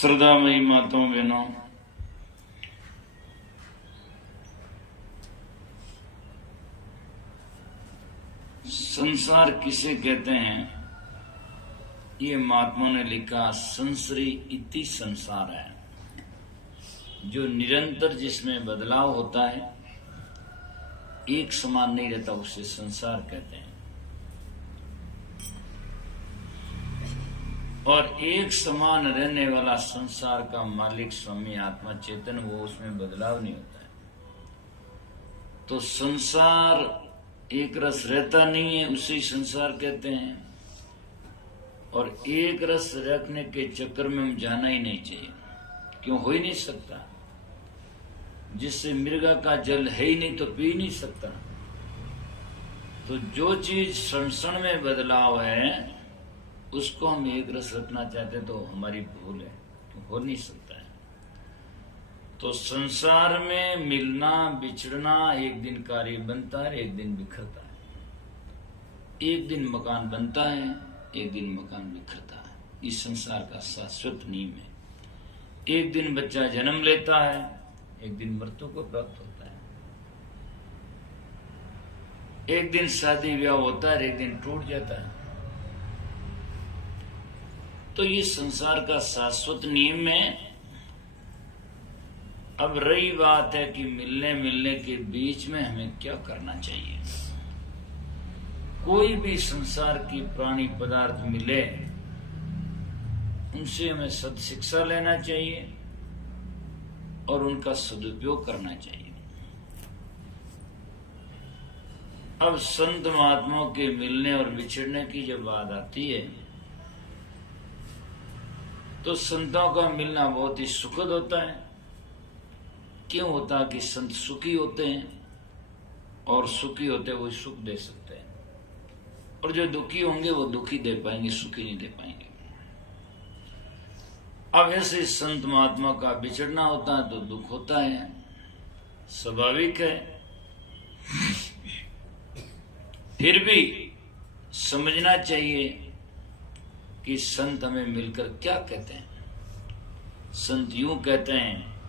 श्रद्धामयी माताओं बहनों, संसार किसे कहते हैं? ये महात्मा ने लिखा, संसरी इति संसार है। जो निरंतर जिसमें बदलाव होता है, एक समान नहीं रहता, उसे संसार कहते हैं। और एक समान रहने वाला संसार का मालिक स्वामी आत्मा चेतन, वो उसमें बदलाव नहीं होता है। तो संसार एक रस रहता नहीं है, उसे ही संसार कहते हैं। और एक रस रखने के चक्कर में हम जाना ही नहीं चाहिए। क्यों? हो ही नहीं सकता। जिससे मृगा का जल है ही नहीं तो पी नहीं सकता। तो जो चीज क्षण में बदलाव है, उसको हम एक रस रखना चाहते तो हमारी भूल है, तो हो नहीं सकता है। तो संसार में मिलना बिछड़ना, एक दिन कार्य बनता है, एक दिन बिखरता है। एक दिन मकान बनता है, एक दिन मकान बिखरता है। इस संसार का शाश्वत नियम है। एक दिन बच्चा जन्म लेता है, एक दिन मृत्यु को प्राप्त होता है। एक दिन शादी ब्याह होता है, एक दिन टूट जाता है। तो ये संसार का शाश्वत नियम है। अब रही बात है कि मिलने के बीच में हमें क्या करना चाहिए। कोई भी संसार की प्राणी पदार्थ मिले, उनसे हमें सत्शिक्षा लेना चाहिए और उनका सदुपयोग करना चाहिए। अब संत महात्माओं के मिलने और बिछड़ने की जब बात आती है, तो संतों का मिलना बहुत ही सुखद होता है। क्यों होता है? कि संत सुखी होते हैं, और सुखी होते वो सुख दे सकते हैं, और जो दुखी होंगे वो दुखी दे पाएंगे, सुखी नहीं दे पाएंगे। अब ऐसे संत महात्मा का बिछड़ना होता है तो दुख होता है, स्वाभाविक है। फिर भी समझना चाहिए कि संत हमें मिलकर क्या कहते हैं। संत यूं कहते हैं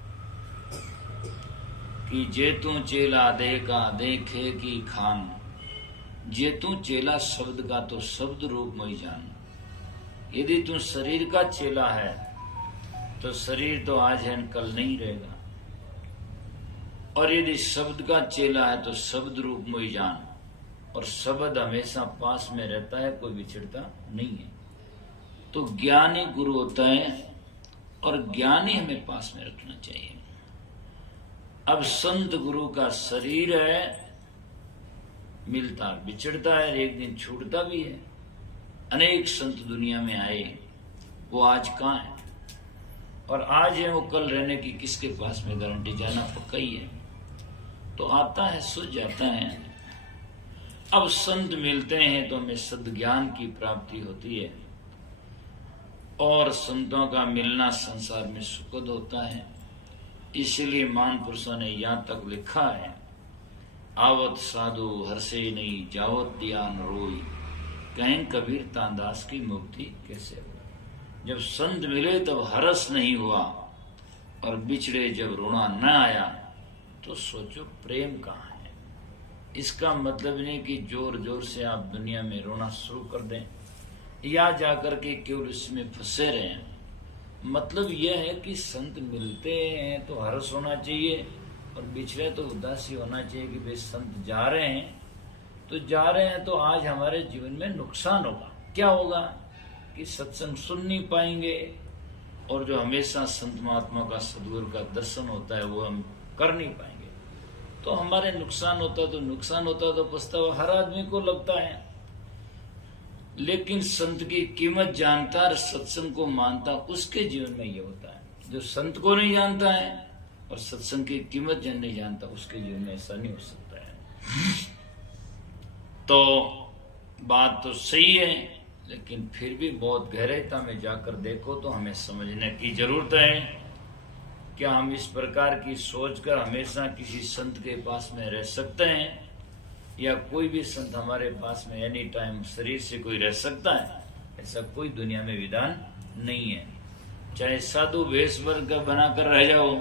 कि जे तू चेला दे का देखे की खान, जे तू चेला शब्द का तो शब्द रूप में जान। यदि तू शरीर का चेला है तो शरीर तो आज है, कल नहीं रहेगा। और यदि शब्द का चेला है तो शब्द रूप में जान। और शब्द हमेशा पास में रहता है, कोई बिछड़ता नहीं है। तो ज्ञानी गुरु होता है, और ज्ञानी हमें पास में रखना चाहिए। अब संत गुरु का शरीर है, मिलता बिछड़ता है, एक दिन छूटता भी है। अनेक संत दुनिया में आए, वो आज कहाँ है? और आज है वो कल रहने की किसके पास में गारंटी? जाना पक्का ही है। तो आता है, सुझ जाता है। अब संत मिलते हैं तो हमें सद्ज्ञान की प्राप्ति होती है, और संतों का मिलना संसार में सुखद होता है। इसलिए महान पुरुषों ने यहाँ तक लिखा है, आवत साधु हर्षे नहीं, जावत दियान रोई, कहें कबीर तानदास की मुक्ति कैसे हो। जब संत मिले तब हर्ष नहीं हुआ, और बिछड़े जब रोना न आया, तो सोचो प्रेम कहाँ है। इसका मतलब नहीं कि जोर जोर से आप दुनिया में रोना शुरू कर दें, या जाकर के केवल इसमें फंसे रहे। मतलब यह है कि संत मिलते हैं तो हर्ष होना चाहिए, और बिछड़े तो उदासी होना चाहिए कि भाई संत जा रहे हैं तो जा रहे हैं, तो आज हमारे जीवन में नुकसान होगा। क्या होगा? कि सत्संग सुन नहीं पाएंगे, और जो हमेशा संत महात्मा का सद्गुरु का दर्शन होता है वो हम कर नहीं पाएंगे। तो हमारे नुकसान होता है, तो नुकसान होता है तो पछतावा हर आदमी को लगता है। लेकिन संत की कीमत जानता और सत्संग को मानता, उसके जीवन में ये होता है। जो संत को नहीं जानता है और सत्संग की कीमत नहीं जानता, उसके जीवन में ऐसा नहीं हो सकता है। तो बात तो सही है, लेकिन फिर भी बहुत गहराई में जाकर देखो तो हमें समझने की जरूरत है। क्या हम इस प्रकार की सोचकर हमेशा किसी संत के पास में रह सकते हैं, या कोई भी संत हमारे पास में एनी टाइम शरीर से कोई रह सकता है? ऐसा कोई दुनिया में विधान नहीं है। चाहे साधु वेश बनाकर रह जाओ,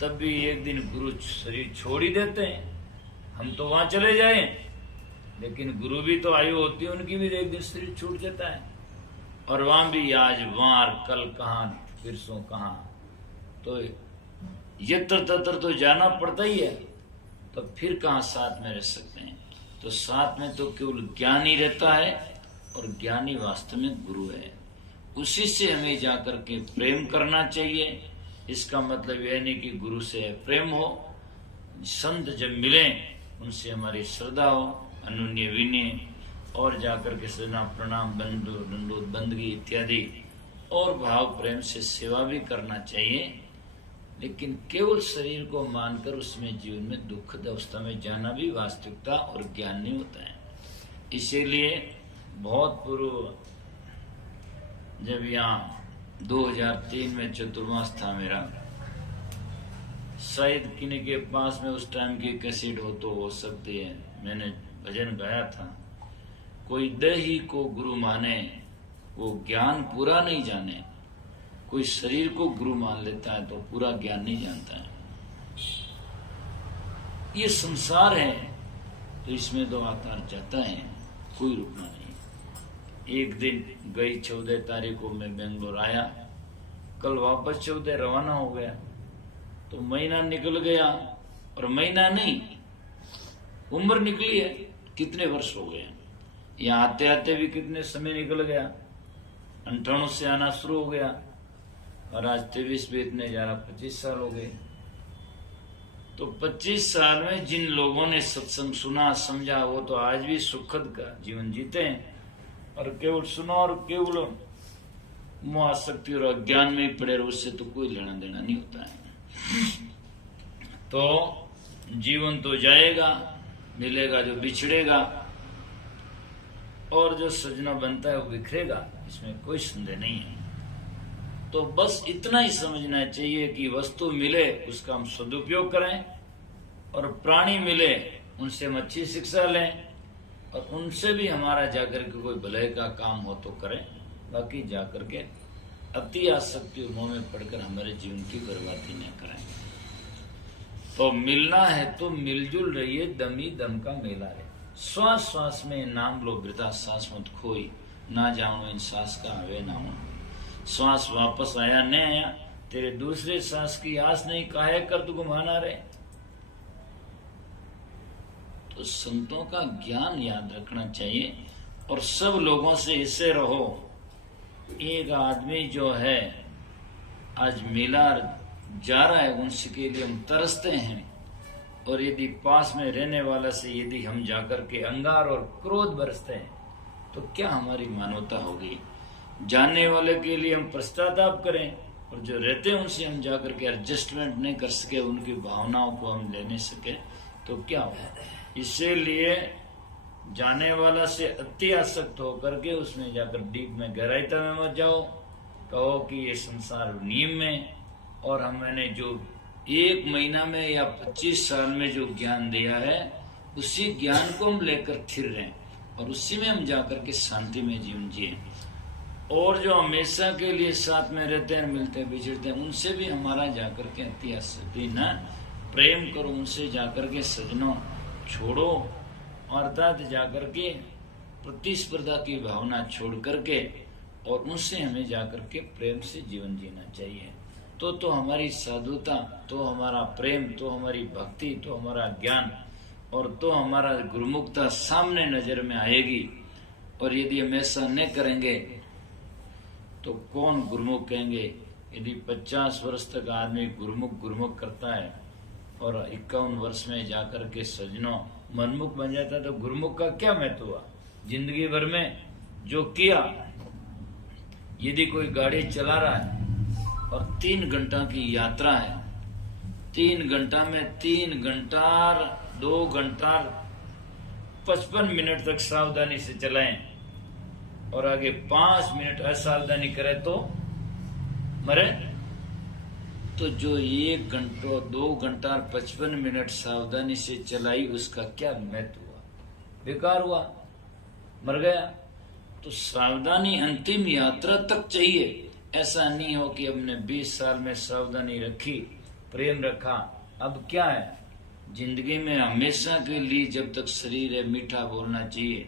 तब भी एक दिन गुरु शरीर छोड़ ही देते हैं। हम तो वहां चले जाएं, लेकिन गुरु भी तो आयु होती है, उनकी भी एक दिन शरीर छूट जाता है। और वहां भी आज वार कल कहाँ फिरसों कहाँ, तो यत्र तत्र तो जाना पड़ता ही है। तो फिर कहाँ साथ में रह सकते हैं? तो साथ में तो केवल ज्ञान ही रहता है, और ज्ञानी वास्तव में गुरु है। उसी से हमें जाकर के प्रेम करना चाहिए। इसका मतलब यह नहीं कि गुरु से प्रेम हो। संत जब मिले उनसे हमारी श्रद्धा हो, अनुन्य विनय, और जाकर के सजना प्रणाम बंधु दंडोत बंदगी इत्यादि और भाव प्रेम से सेवा भी करना चाहिए। लेकिन केवल शरीर को मानकर उसमें जीवन में दुखद अवस्था में जाना भी वास्तविकता और ज्ञान नहीं होता है। इसीलिए बहुत पूर्व जब यहाँ 2003 में चतुर्मास था मेरा, शायद किन्हीं के पास में उस टाइम की कैसेट हो सकती है, मैंने भजन गाया था, कोई देही को गुरु माने वो ज्ञान पूरा नहीं जाने। कोई शरीर को गुरु मान लेता है तो पूरा ज्ञान नहीं जानता है। ये संसार है तो इसमें दो आकार जाता है, कोई रुकना नहीं। एक दिन गई 14 तारीख को मैं बेंगलोर आया, कल वापस 14 रवाना हो गया। तो महीना निकल गया, और महीना नहीं उम्र निकली है, कितने वर्ष हो गए। यहाँ आते आते भी कितने समय निकल गया, 98 से आना शुरू हो गया, और आज 23 बीतने जा रहा, 25 साल हो गए। तो 25 साल में जिन लोगों ने सत्संग सुना समझा, वो तो आज भी सुखद का जीवन जीते हैं, और केवल सुना और केवल मोह आसक्ति और अज्ञान में ही पड़े रहो, उससे तो कोई लेना देना नहीं होता है। तो जीवन तो जाएगा, मिलेगा जो बिछड़ेगा, और जो सजना बनता है वो बिखरेगा, इसमें कोई संदेह नहीं है। तो बस इतना ही समझना चाहिए कि वस्तु मिले उसका हम सदुपयोग करें, और प्राणी मिले उनसे हम अच्छी शिक्षा लें, और उनसे भी हमारा जाकर के कोई भले का काम हो तो करें, बाकी जाकर के अति आसक्ति और मोह में पड़कर हमारे जीवन की बर्बादी न करें। तो मिलना है तो मिलजुल रहिए, दमी दम का मेला है। श्वास श्वास में नाम लो वृथा सांस मत खोई, ना जानो इन सांस का आवे ना हो। श्वास वापस आया न आया, तेरे दूसरे सांस की आस नहीं, काहे कर तू घुमाना रे। तो संतों का ज्ञान याद रखना चाहिए, और सब लोगों से इससे रहो। एक आदमी जो है आज मिला जा रहा है, उनके लिए हम तरसते हैं, और यदि पास में रहने वाला से यदि हम जाकर के अंगार और क्रोध बरसते हैं तो क्या हमारी मानवता होगी। जानने वाले के लिए हम पश्चाताप करें, और जो रहते हैं उनसे हम जाकर के एडजस्टमेंट नहीं कर सके, उनकी भावनाओं को हम ले नहीं सके, तो क्या होगा। इसीलिए जाने वाला से अति आसक्त होकर के उसमें जाकर डीप में गहराईता में मत जाओ। कहो कि ये संसार नियम में, और मैंने जो 1 महीना में या 25 साल में जो ज्ञान दिया है, उसी ज्ञान को हम लेकर थिर रहे, और उसी में हम जाकर के शांति में जीवन जिए। और जो हमेशा के लिए साथ में रहते हैं, मिलते हैं, बिछड़ते हैं, उनसे भी हमारा जाकर के अति आसक्ति न, प्रेम करो उनसे जाकर के, सजनों छोड़ो, अर्थात जाकर के प्रतिस्पर्धा की भावना छोड़ करके, और उनसे हमें जाकर के प्रेम से जीवन जीना चाहिए। तो हमारी साधुता, तो हमारा प्रेम, तो हमारी भक्ति, तो हमारा ज्ञान, और तो हमारा गुरुमुखता सामने नजर में आएगी। और यदि हम ऐसा न करेंगे तो कौन गुरुमुख कहेंगे। यदि 50 वर्ष तक आदमी गुरुमुख करता है, और 51 वर्ष में जाकर के सजनों मनमुख बन जाता है, तो गुरुमुख का क्या महत्व हुआ। जिंदगी भर में जो किया, यदि कोई गाड़ी चला रहा है और 3 घंटा की यात्रा है, 3 घंटा में 3 घंटा 2 घंटा 55 मिनट तक सावधानी से चलाएं, और आगे 5 मिनट असावधानी करे तो मरे। तो जो 1 घंटा 2 घंटा 55 मिनट सावधानी से चलाई, उसका क्या महत्व हुआ, बेकार हुआ, मर गया। तो सावधानी अंतिम यात्रा तक चाहिए, ऐसा नहीं हो कि हमने 20 साल में सावधानी रखी, प्रेम रखा, अब क्या है। जिंदगी में हमेशा के लिए जब तक शरीर है मीठा बोलना चाहिए,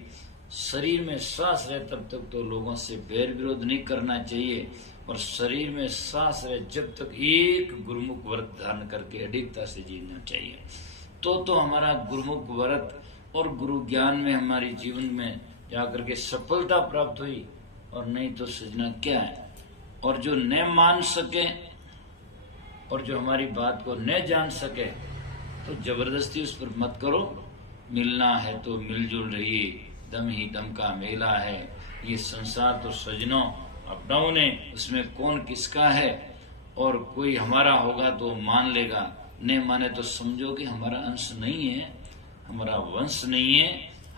शरीर में सांस रहे तब तक तो लोगों से बैर विरोध नहीं करना चाहिए, और शरीर में सांस रहे जब तक एक गुरुमुख व्रत धारण करके अडिगता से जीना चाहिए। तो हमारा गुरुमुख व्रत और गुरु ज्ञान में हमारी जीवन में जाकर के सफलता प्राप्त हुई, और नहीं तो सजना क्या है। और जो न मान सके और जो हमारी बात को न जान सके तो जबरदस्ती उस पर मत करो। मिलना है तो मिलजुल रहिए, दम ही दम का मेला है। ये संसार तो सजनों अपनाओं ने, उसमें कौन किसका है, और कोई हमारा होगा तो मान लेगा, नहीं माने तो समझो कि हमारा अंश नहीं है, हमारा वंश नहीं है,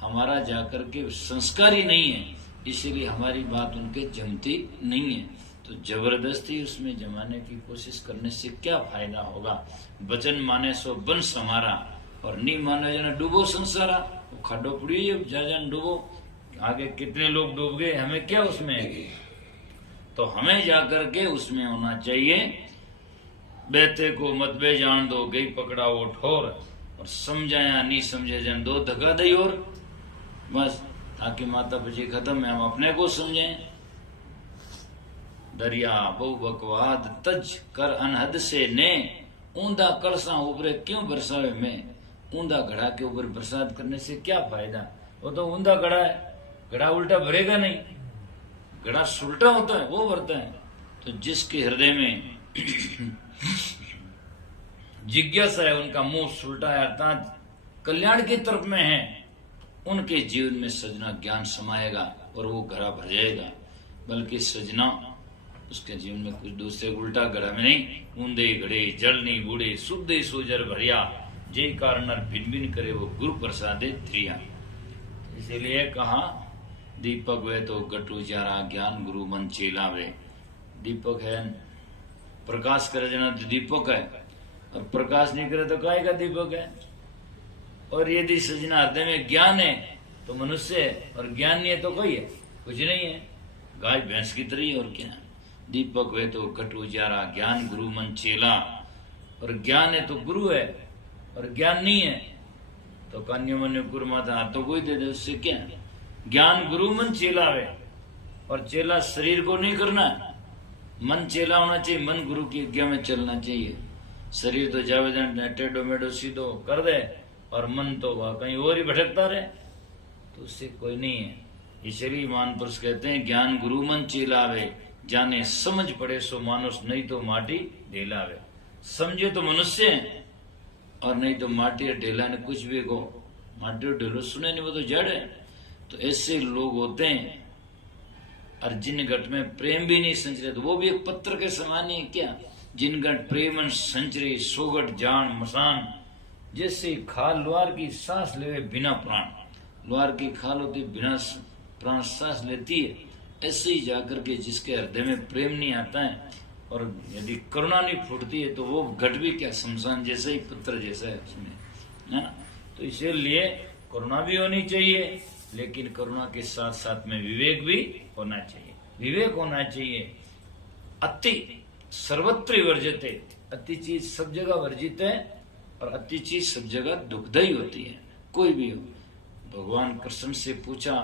हमारा जाकर के संस्कार ही नहीं है, इसीलिए हमारी बात उनके जमती नहीं है। तो जबरदस्ती उसमें जमाने की कोशिश करने से क्या फायदा होगा। वचन माने सो वंश हमारा, और नहीं माने जना डूबो संसारा। वो खड्डो पड़ी जा जान डूबो, आगे कितने लोग डूब गए, हमें क्या उसमें। तो हमें जाकर के उसमें होना चाहिए, बेटे को मत बे जान दो, गई पकड़ा वो ठोर, और समझाया नहीं समझे जन दो धक्का दई, और बस ताकि माता पिता खत्म है, हम अपने को समझें। दरिया बहु बकवाद तज कर अनहद से ने, ऊंधा कलसा ऊपरे क्यों बरसावे में। ऊंधा घड़ा के ऊपर बरसात करने से क्या फायदा, वो तो ऊंधा घड़ा है, घड़ा उल्टा भरेगा नहीं, घड़ा सुलटा होता है वो भरता है। तो जिसके हृदय में जिज्ञासा है, उनका मुंह सुलटा है अर्थात कल्याण की तरफ में है, उनके जीवन में सजना ज्ञान समाएगा और वो घड़ा भर जाएगा। बल्कि सजना उसके जीवन में कुछ दूसरे उल्टा घड़ा में नहीं, ऊंधे घड़े जल नहीं बूढ़े, शुद्ध सोजर भरिया, जय कारण भिन भिन करे वो गुरु प्रसादे त्रिया। इसीलिए कहा दीपक वे तो गटू जारा, ज्ञान गुरु मन चेलावे। दीपक है, प्रकाश करे जना तो दीपक है, और प्रकाश नहीं करे तो काय का दीपक है। और यदि सजना हृदय में ज्ञान है तो मनुष्य है, और ज्ञान नहीं है तो कोई है, कुछ नहीं है, गाय भैंस की तरह है, और क्या। दीपक वे तो घटू जारा, ज्ञान गुरु मन चेला। और ज्ञान है तो गुरु है, और ज्ञान नहीं है तो कान्य मन गुरु माता तो कोई दे दे, उससे क्या। ज्ञान गुरु मन चेला है, और चेला शरीर को नहीं करना, मन चेला होना चाहिए, मन गुरु की आज्ञा में चलना चाहिए। शरीर तो जावे टेढ़ो मेढ़ो सीधो कर दे, और मन तो वह कहीं और ही भटकता रहे, तो उससे कोई नहीं है। इसलिए मान पुरुष कहते हैं ज्ञान गुरु मन चेलावे, जाने समझ पड़े सो मानुष, नहीं तो माटी ढेलावे। समझे तो मनुष्य है, और नहीं तो माटी ढेला ने कुछ भी को, माटी ढेलो सुने नहीं, वो तो जड़ है। तो ऐसे लोग होते हैं, और जिन घट में प्रेम भी नहीं संचरे तो वो भी एक पत्थर के समान ही क्या। जिन घट प्रेम संचरे सोगट जान मसान, जैसे खाल लोहार की सांस ले बिना प्राण, लोहार की खाल होती बिना प्राण सांस लेती है, ऐसे ही जाकर के जिसके हृदय में प्रेम नहीं आता है और यदि करुणा नहीं फूटती है तो वो घट भी क्या शमशान जैसे ही, पत्थर जैसा है उसमें, है ना। तो इसीलिए करुणा भी होनी चाहिए, लेकिन करुणा के साथ साथ में विवेक भी होना चाहिए। विवेक होना चाहिए। अति सर्वत्र वर्जित, अति चीज सब जगह वर्जित है, और अति चीज सब जगह दुखदायी होती है, कोई भी हो। भगवान कृष्ण से पूछा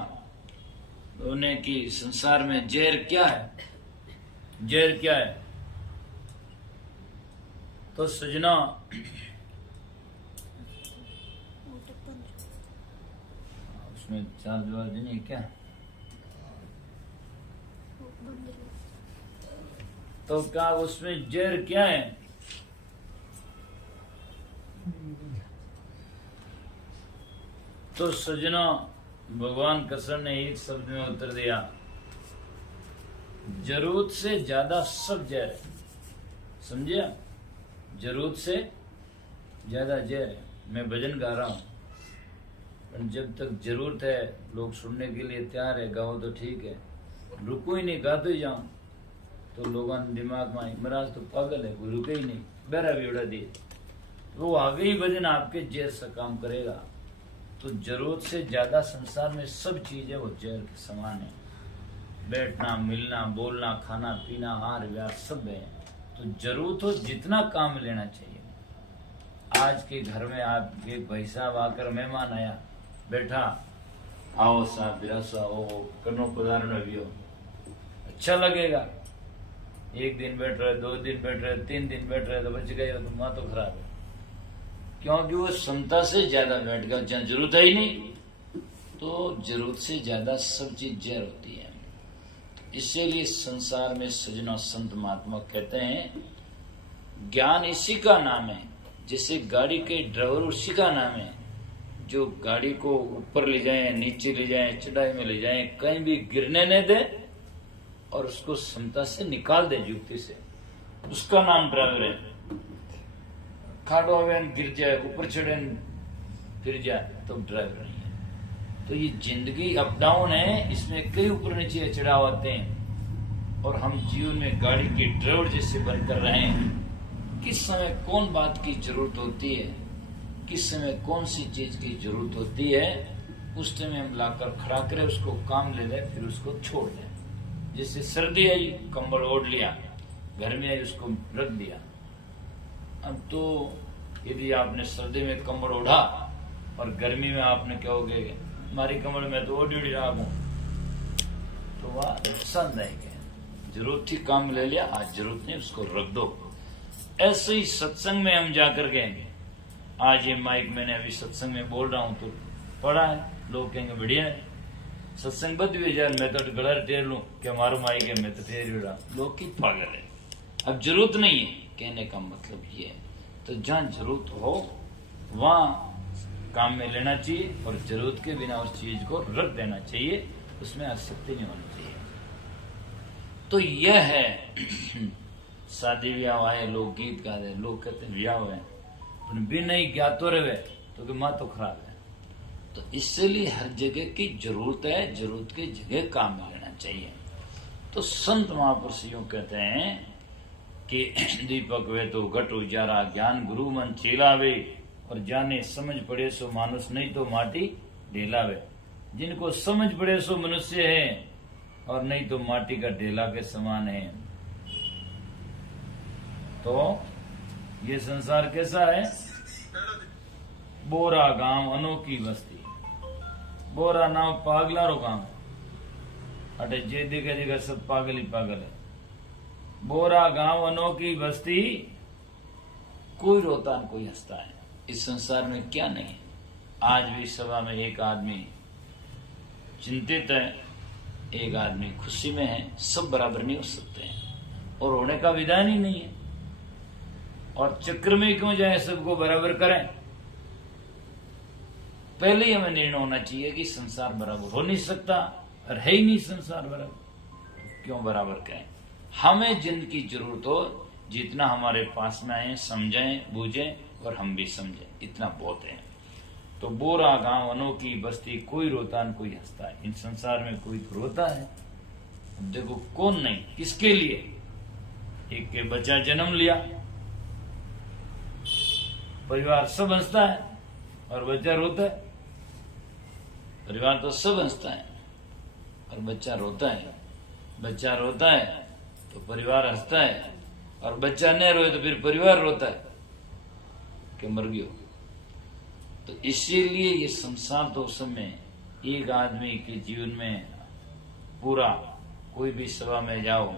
उन्हें कि संसार में जहर क्या है, जहर क्या है। तो सजना उसमें चार जवाब देने क्या, तो क्या उसमें जहर क्या है। तो सजना भगवान कृष्ण ने एक शब्द में उत्तर दिया, जरूरत से ज्यादा सब जहर है। समझे, जरूरत से ज्यादा जहर है। मैं भजन गा रहा हूं, पर जब तक जरूरत है, लोग सुनने के लिए तैयार है, गाओ तो ठीक है, रुको ही नहीं, गाते ही जाऊं तो लोगों ने दिमाग में महाराज तो पागल है, कोई रुके ही नहीं, बेरा भी उड़ा दिए, वो आगे ही भजन आपके जहर से काम करेगा। तो जरूरत से ज्यादा संसार में सब चीजें वो जहर के समान है। बैठना, मिलना, बोलना, खाना पीना, हार व्यार सब है। तो जरूरत हो जितना काम लेना चाहिए। आज के घर में आप एक भाई साहब आकर मेहमान आया, बैठा, आओ साहब बिरासा हो कनो पधारण भी हो, अच्छा लगेगा। एक दिन बैठ रहे, 2 दिन बैठ रहे, 3 दिन बैठ रहे तो बच गए, तो माँ तो खराब है, क्योंकि वो क्षमता से ज्यादा बैठ गया, जहाँ जरूरत है ही नहीं। तो जरूरत से ज्यादा सब चीज जहर होती है। इसीलिए संसार में सजना संत महात्मा कहते हैं ज्ञान इसी का नाम है। जैसे गाड़ी के ड्राइवर उसी का नाम है जो गाड़ी को ऊपर ले जाए, नीचे ले जाए, चढ़ाई में ले जाए, कहीं भी गिरने न दे और उसको क्षमता से निकाल दे युक्ति से, उसका नाम ड्राइवर है। खाड़ो में गिर जाए, ऊपर चढ़े फिर जाए तो ड्राइवर नहीं है। तो ये जिंदगी अप डाउन है, इसमें कई ऊपर नीचे चढ़ाव आते हैं और हम जीवन में गाड़ी के ड्राइवर जैसे बनकर रहे हैं। किस समय कौन बात की जरूरत होती है, किस समय कौन सी चीज की जरूरत होती है, उस समय हम लाकर खड़ा करें, उसको काम ले लें, फिर उसको छोड़ दें। जैसे सर्दी आई, कंबल ओढ़ लिया, गर्मी आई, उसको रख दिया। अब तो यदि आपने सर्दी में कंबल ओढ़ा और गर्मी में आपने कहोगे हमारी कमर में तो ओढ़ी रहा हूं, तो वह नुकसानदायक है। जरूरत थी काम ले लिया, आज जरूरत नहीं, उसको रख दो। ऐसे ही सत्संग में हम जाकर गए, आज ये माइक मैंने अभी सत्संग में बोल रहा हूं तो पढ़ा है, लोग कहेंगे बढ़िया है, सत्संग बद भी यार मैं तो गला टेर लू क्या मारू माइक है, मैं तो टेर ही रहा, लोग की पागल है। अब जरूरत नहीं है, कहने का मतलब ये है। तो जहां जरूरत हो वहां काम में लेना चाहिए और जरूरत के बिना उस चीज को रख देना चाहिए, उसमें आसक्ति नहीं होनी चाहिए। तो यह है शादी ब्याह है, लोग गीत गा रहे, लोग कहते हैं ब्याह है बिना ही ज्ञातो रहे तो कि माँ तो खराब है। तो इसलिए हर जगह की जरूरत है, जरूरत की जगह काम में लेना चाहिए। तो संत महापुरुष यूं कहते हैं कि दीपक वे तो घट उजारा, ज्ञान गुरु मन चेलावे, और जाने समझ पड़े सो मानुष, नहीं तो माटी ढेलावे। जिनको समझ पड़े सो मनुष्य है और नहीं तो माटी का ढेला के समान है। तो ये संसार कैसा है? बोरा गांव अनोखी बस्ती। बोरा नाम पागलारो गांव, अटे जे दिखे दिखे सब पागल ही पागल है। बोरा गांव अनोखी बस्ती, कोई रोता न कोई हंसता है। इस संसार में क्या नहीं। आज भी सभा में एक आदमी चिंतित है, एक आदमी खुशी में है, सब बराबर नहीं हो सकते हैं और होने का विधान ही नहीं है। और चक्र में क्यों जाए, सबको बराबर करें। पहले ही हमें निर्णय होना चाहिए कि संसार बराबर हो नहीं सकता और है ही नहीं संसार बराबर, क्यों बराबर करें। हमें जिनकी जरूरत हो, जितना हमारे पास में आए, समझें बूझें और हम भी समझें, इतना बहुत है। तो बोरा गांव अनोखी बस्ती, कोई रोता न कोई हंसता है। इन संसार में कोई तो रोता है। अब देखो कौन नहीं, किसके लिए? एक के बच्चा जन्म लिया, परिवार सब हंसता है और बच्चा रोता है। परिवार तो सब हंसता है और बच्चा रोता है। बच्चा रोता है तो परिवार हंसता है और बच्चा नहीं रोए तो फिर परिवार रोता है कि मर गयो। तो इसीलिए ये संसार तो उस समय एक आदमी के जीवन में पूरा, कोई भी सभा में जाओ,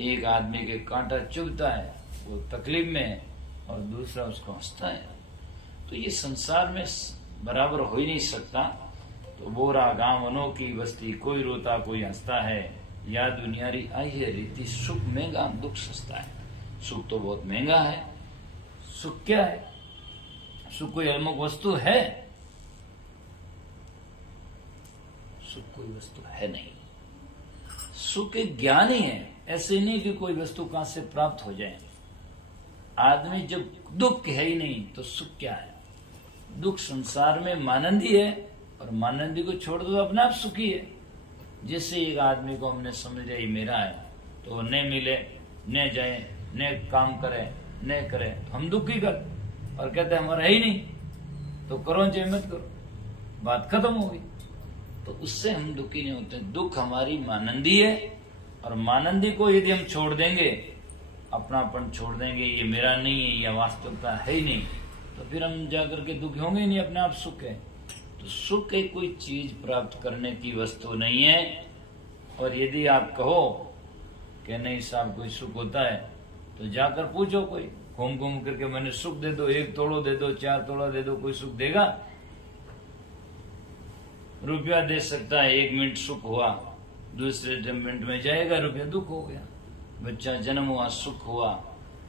एक आदमी के कांटा चुभता है, वो तकलीफ में है और दूसरा उसको हंसता है। तो ये संसार में बराबर हो ही नहीं सकता। तो बोरा गांव अनोखी बस्ती, कोई रोता कोई हंसता है। या दुनियारी आई है रीति, सुख महंगा दुख सस्ता है। सुख तो बहुत महंगा है। सुख क्या है? सुख कोई अलग वस्तु है? सुख कोई वस्तु है नहीं। सुख एक ज्ञान ही है, ऐसे नहीं कि कोई वस्तु कहां से प्राप्त हो जाए। आदमी जब दुख है ही नहीं तो सुख क्या है? दुख संसार में मानंदी है और मानंदी को छोड़ दो तो अपने आप सुखी है। जैसे एक आदमी को हमने समझ लिया ये मेरा है, तो वो न मिले, न जाए, न काम करे, न करे, तो हम दुखी कर और कहते हैं हमारा है ही नहीं, तो करो चाहे मत करो, बात खत्म होगी। तो उससे हम दुखी नहीं होते। दुख हमारी मानंदी है, और मानंदी को यदि हम छोड़ देंगे, अपनापन छोड़ देंगे, ये मेरा नहीं है, यह वास्तविकता है ही नहीं, तो फिर हम जाकर के दुखी होंगे ही नहीं, अपने आप सुख है। तो सुख एक कोई चीज प्राप्त करने की वस्तु नहीं है। और यदि आप कहो कि नहीं साहब कोई सुख होता है, तो जाकर पूछो, कोई घूम घूम करके मैंने सुख दे दो, 1 तोड़ो दे दो, 4 तोड़ा दे दो, कोई सुख देगा? रुपया दे सकता है, 1 मिनट सुख हुआ, दूसरे मिनट में जाएगा रुपया, दुख हो गया। बच्चा जन्म हुआ, सुख हुआ,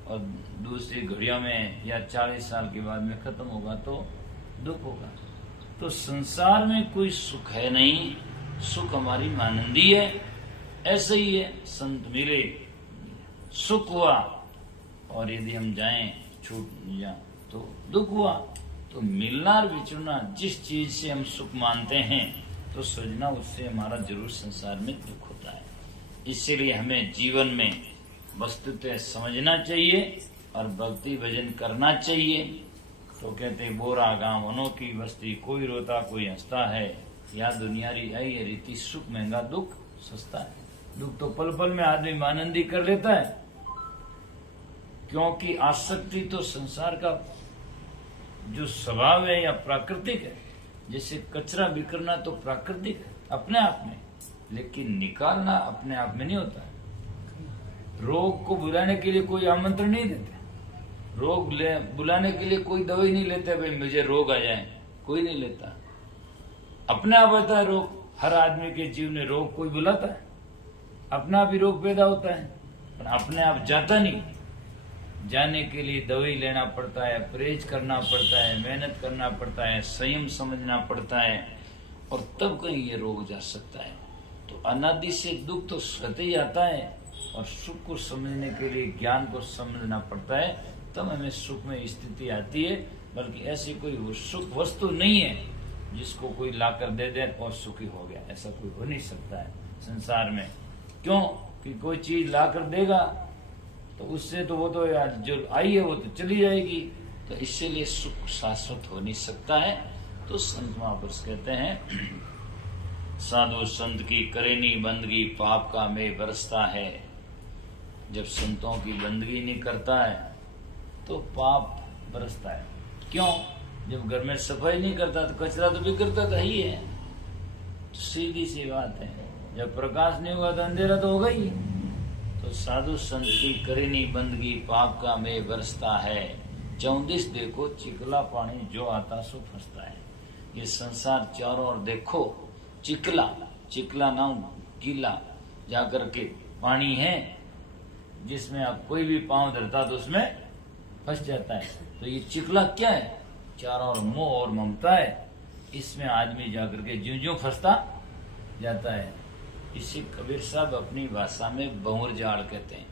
और दूसरी घड़ियों में या 40 साल के बाद में खत्म होगा तो दुख होगा। तो संसार में कोई सुख है नहीं, सुख हमारी मानंदी है। ऐसे ही है, संत मिले, सुख हुआ, और यदि हम जाएं, छूट जा तो दुख हुआ। तो मिलना और विछड़ना, जिस चीज से हम सुख मानते हैं तो सजना उससे हमारा जरूर संसार में दुख होता है। इसीलिए हमें जीवन में वस्तुतः समझना चाहिए और भक्ति भजन करना चाहिए। तो कहते बोरा गांव वनों की बस्ती, कोई रोता कोई हंसता है, या दुनियारी है ये रीति, सुख महंगा दुख सस्ता है। दुख तो पल पल में आदमी मानंदी कर लेता है, क्योंकि आसक्ति तो संसार का जो स्वभाव है या प्राकृतिक है। जैसे कचरा बिखरना तो प्राकृतिक है अपने आप में, लेकिन निकालना अपने आप में नहीं होता है। रोग को बुलाने के लिए कोई आमंत्रण नहीं देते, रोग बुलाने के लिए कोई दवाई नहीं लेते, भाई मुझे रोग आ जाए, कोई नहीं लेता, अपने आप आता है रोग। हर आदमी के जीवन में रोग कोई बुलाता है, अपना भी रोग पैदा होता है, पर अपने आप जाता नहीं। जाने के लिए दवाई लेना पड़ता है, परहेज करना पड़ता है, मेहनत करना पड़ता है, संयम समझना पड़ता है, और तब कहीं ये रोग जा सकता है। तो अनादि से दुख तो स्वतः ही आता है, और सुख को समझने के लिए ज्ञान को समझना पड़ता है, तब हमें सुख में स्थिति आती है। बल्कि ऐसी कोई सुख वस्तु नहीं है जिसको कोई लाकर दे दे और सुखी हो गया, ऐसा कोई हो नहीं सकता है संसार में। क्यों कि कोई चीज लाकर देगा तो उससे तो वो तो यार जो आई है वो तो चली जाएगी, तो इसीलिए सुख शाश्वत हो नहीं सकता है। तो संत महापुरुष कहते हैं, साधु संत की करेनी बंदगी, पाप का में बरसता है। जब संतों की बंदगी नहीं करता है तो पाप बरसता है। क्यों? जब घर में सफाई नहीं करता तो कचरा तो बिखरता तो ही है, तो सीधी सी बात है। जब प्रकाश नहीं होगा तो अंधेरा तो होगा ही। तो साधु संत की करेनी बंदगी, पाप का में बरसता है। 34 देखो चिकला पानी, जो आता सो फंसता है। ये संसार चारों ओर देखो, चिकला, चिकला नाम गीला जाकर के पानी है, जिसमें आप कोई भी पांव धरता तो उसमें फंस जाता है। तो ये चिकला क्या है? चारों ओर मोह और ममता है, इसमें आदमी जाकर के ज्यों ज्यों फंसता जाता है। इसी कबीर साहब अपनी भाषा में भंवर जाल कहते हैं।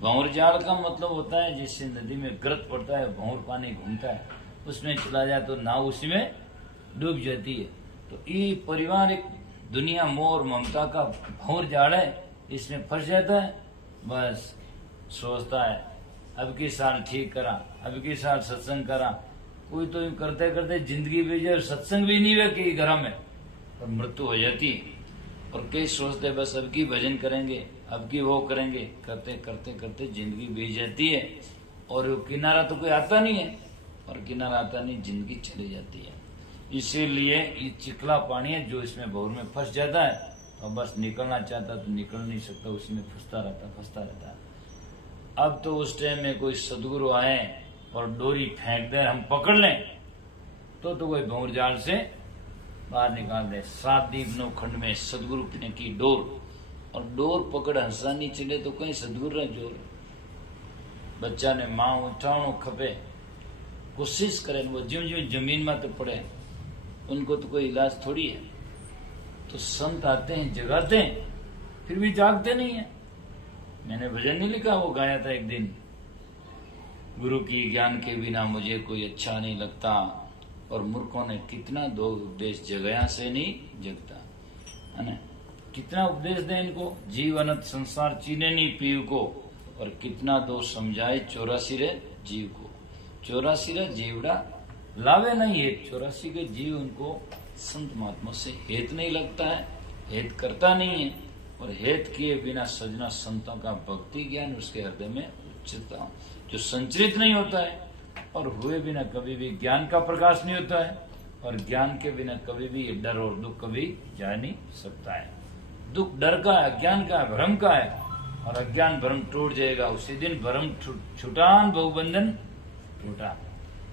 भंवर जाल का मतलब होता है जैसे नदी में गर्त पड़ता है, भंवर पानी घूमता है, उसमें चला जाए तो नाव उसी में डूब जाती है। तो ये परिवार एक दुनिया मोह और ममता का भंवर जाल है, इसमें फंस जाता है। बस सोचता है अब की साल ठीक करा, अब की साल सत्संग करा। कोई तो करते करते जिंदगी बीत जाए, सत्संग भी नहीं हुआ कई घर में, और मृत्यु हो जाती है। और कई सोचते बस अब की भजन करेंगे, अब की वो करेंगे, करते करते करते जिंदगी बीत जाती है, और वो किनारा तो कोई आता नहीं है, और किनारा आता नहीं, जिंदगी चली जाती है। इसीलिए ये चिकला पानी है जो इसमें भंवर में फंस जाता है, और बस निकलना चाहता तो निकल नहीं सकता, उसमें फंसता रहता है। अब तो उस टाइम में कोई सदगुरु आए और डोरी फेंक दे, हम पकड़ लें, तो कोई भंवर जाल से बाहर निकाल दे। 7 दीप 9 खंड में सदगुरु ने की डोर, और डोर पकड़ हंसा नहीं चले तो कहीं सदगुरु रे जोर। बच्चा ने मां उठावणो खपे, कोशिश करे, वो ज्यों ज्यों जमीन में तो पड़े, उनको तो कोई इलाज थोड़ी है। तो संत आते हैं, जगाते हैं, फिर भी जागते नहीं है। मैंने भजन नहीं लिखा, वो गाया था एक दिन, गुरु की ज्ञान के बिना मुझे कोई अच्छा नहीं लगता, और मूर्खों ने कितना दो उपदेश जगया से नहीं जगता, है ना। कितना उपदेश दे इनको, जीव अनंत संसार चीने नहीं पीव को, और कितना दो समझाए 84 रे जीव को। 84 रे जीवड़ा लावे नहीं है, 84 के जीव उनको संत महात्मा से हेत नहीं लगता है, हेत करता नहीं है, और हेत किए बिना सजना संतों का भक्ति ज्ञान उसके हृदय में उच्चता जो संचरित नहीं होता है, और हुए बिना कभी भी ज्ञान का प्रकाश नहीं होता है, और ज्ञान के बिना कभी भी डर और दुख कभी जा नहीं सकता है। दुख डर का है, अज्ञान का है, भ्रम का है, और अज्ञान भ्रम टूट जाएगा उसी दिन भ्रम छुटान बहुबंधन टूटा,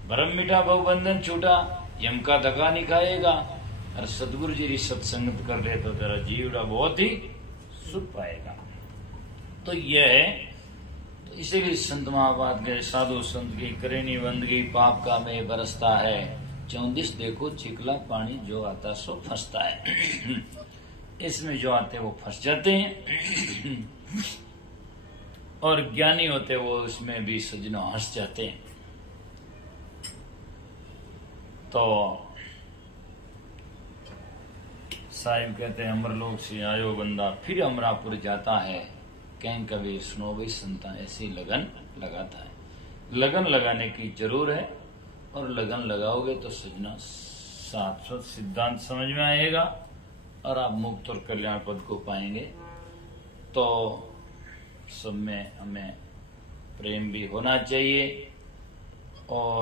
भ्रम मिटा बहुबंधन छूटा, यम का धक्का नहीं खाएगा। और सदगुरु जी की सत्संगत कर ले तो तेरा जीवड़ा बहुत ही सुख पाएगा। तो यह है, तो इसीलिए संत महापाद के साधु संत की करेनी बंदगी पाप का में बरसता है, 34 देखो चिकला पानी जो आता सो फंसता है। इसमें जो आते वो फंस जाते हैं, और ज्ञानी होते वो इसमें भी सजना हंस जाते हैं। तो साहिब कहते हैं अमरलोक से आयो बंदा फिर अमरापुर जाता है, कहीं कभी सुनो भाई संता ऐसी लगन लगाता है। लगन लगाने की जरूर है, और लगन लगाओगे तो सजना शाश्वत सिद्धांत समझ में आएगा, और आप मुक्त और कल्याण पद को पाएंगे। तो सब में हमें प्रेम भी होना चाहिए, और